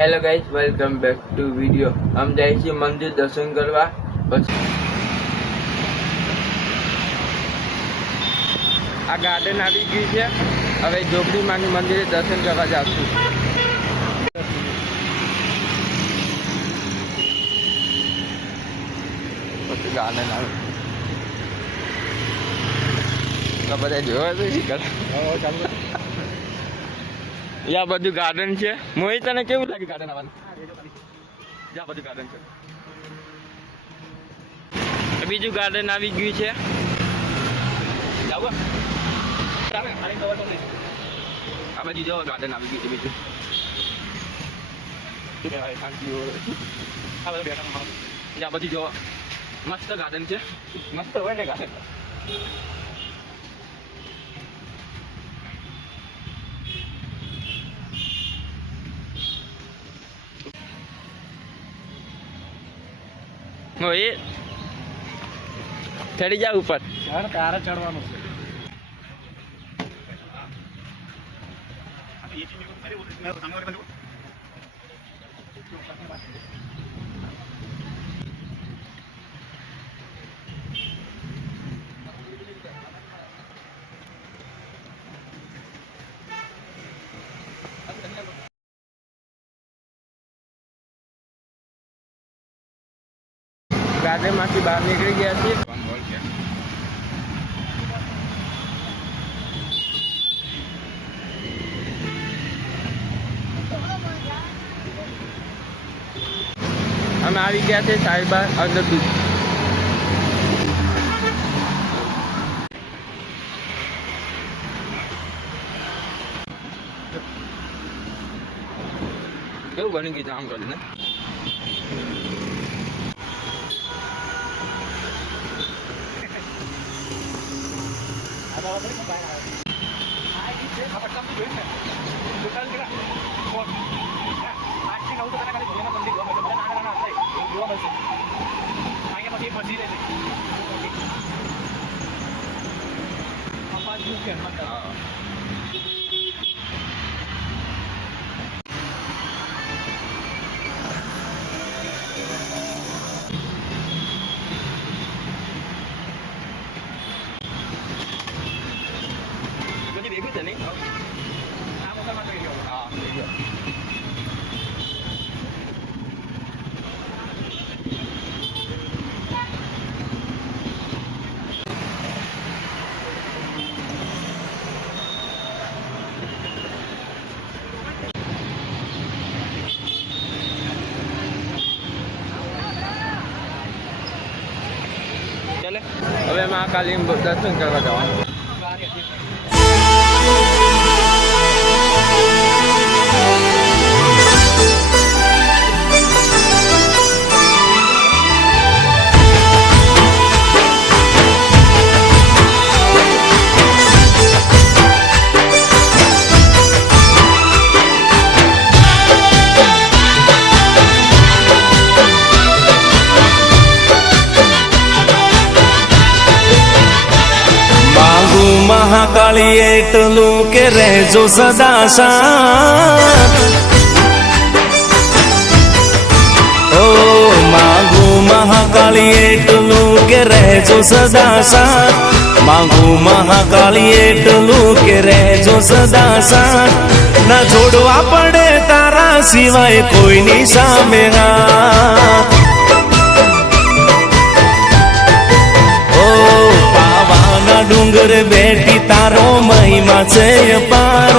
Hello guys, welcome back to video. हम जाए છીએ मंदिर दर्शन करवा। आ गार्डन આવી ગઈ છે। હવે જોગડી માની મંદિરે દર્શન કરવા જાશું। પછી ગાર્ડન આવે તો બધા જોવા તો શીખર યા બધું ગાર્ડન છે। મોહિત તને કેવું લાગે ગાર્ડન આવવાનું? યા બધું ગાર્ડન છે। બીજું ગાર્ડન આવી ગયું છે। આ બધી જો ગાર્ડન આવી ગયું છે। બીજું આ બધી જો મસ્ત ગાર્ડન છે। મસ્ત હોય ને ગાર્ડન। મોહિત ચડી જા ઉપર। તારે ચડવાનું છે। ગાર્ડન માંથી બહાર નીકળી ગયા છીએ। અમે આવી ગયા છે સાહેબા અંદર દૂધ। કેવું બની ગયું આમ કરીને? હવે મહાકાલી દર્શન કરવા જવાનું। महाकाली એટલું કે રહેજો સદા શાંત। ઓ માંગુ મહાકાલી એટલું કે રહેજો સદા શાંત। માંગુ મહાકાલી એટલું કે રહેજો સદા શાંત। ના છોડવા પડે તારા સિવાય કોઈની સામે હાથ। ડુંગર બેઠી તારો મહિમા છે અપાર।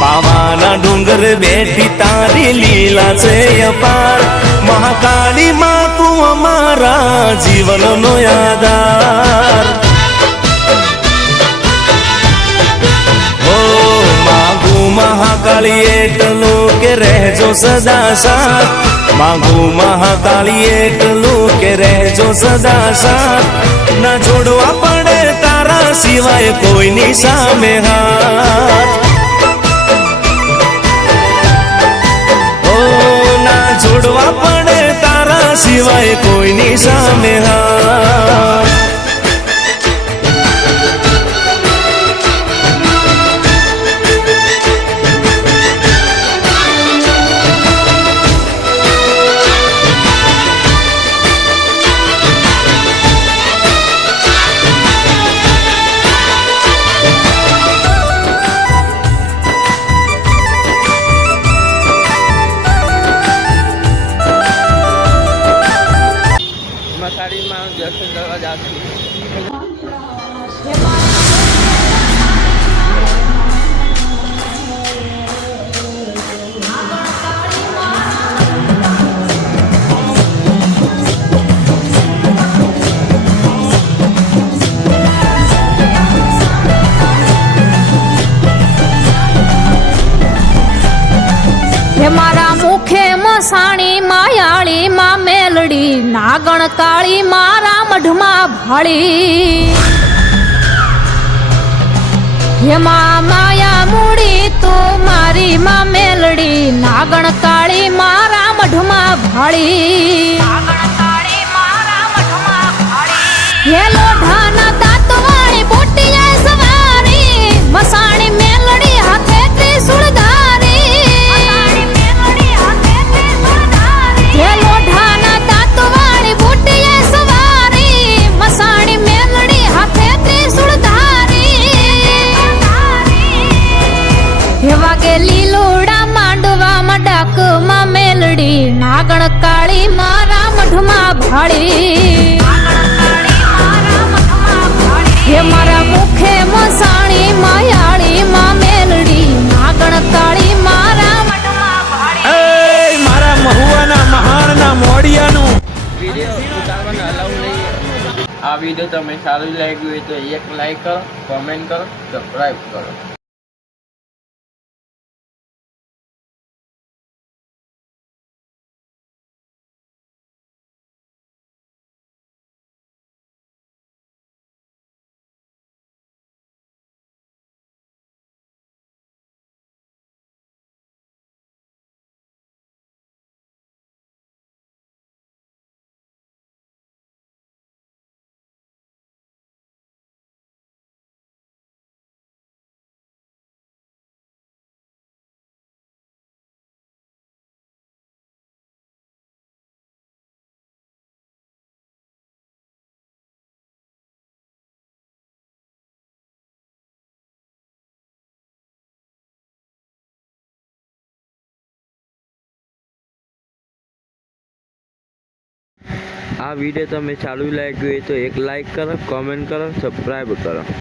પાવાના ડુંગર બેઠી તારી લીલા છે અપાર। મહાકાળી માં તું અમારા જીવનનો આધાર। ઓ માંગુ મહાકાળી એટલું કે રહેજો સદા સાથ। માંગુ મહાકાળી એટલું કે રહેજો સદા સાથ। ના છોડવા પડે તારા સિવાય કોઈની સામે હાથ। ઓ ના છોડવા પડે તારા સિવાય કોઈની સામે હાથ। હે મારા મુખે મસાણી માયાળી માં મેલડી નાગણ કાળી મારા મઢમાં ભાળી હે માયા મૂડી તું મારી માં મેલડી નાગણ કાળી મારા મઢમાં ભાળી હે લોઢાના દાંતવાળી બોટીએ સવારી મસાણી મેલડી હાથે ત્રિશૂળ લીલોડા માંડવામાં ડાકમાં મેલડી નાગણ કાળી મારા મઢમાં ભાળી હે મારા મુખે મસાણી માયાળી માં મેલડી નાગણ કાળી મારા મઢમાં ભાળી મારા મહુવાના મહાણના મોડિયાનું વિડીયો ઉતારવાનું અલાઉ નહીં. આ વિડીયો તમે સારું લાગ્યું હોય તો એક લાઈક કરો, કોમેન્ટ કરો, સબસ્ક્રાઈબ કરો. આ વિડીયો તમે ચાલુ લાગ્યું હોય તો એક લાઈક કરો, કોમેન્ટ કરો, સબસ્ક્રાઈબ કરો.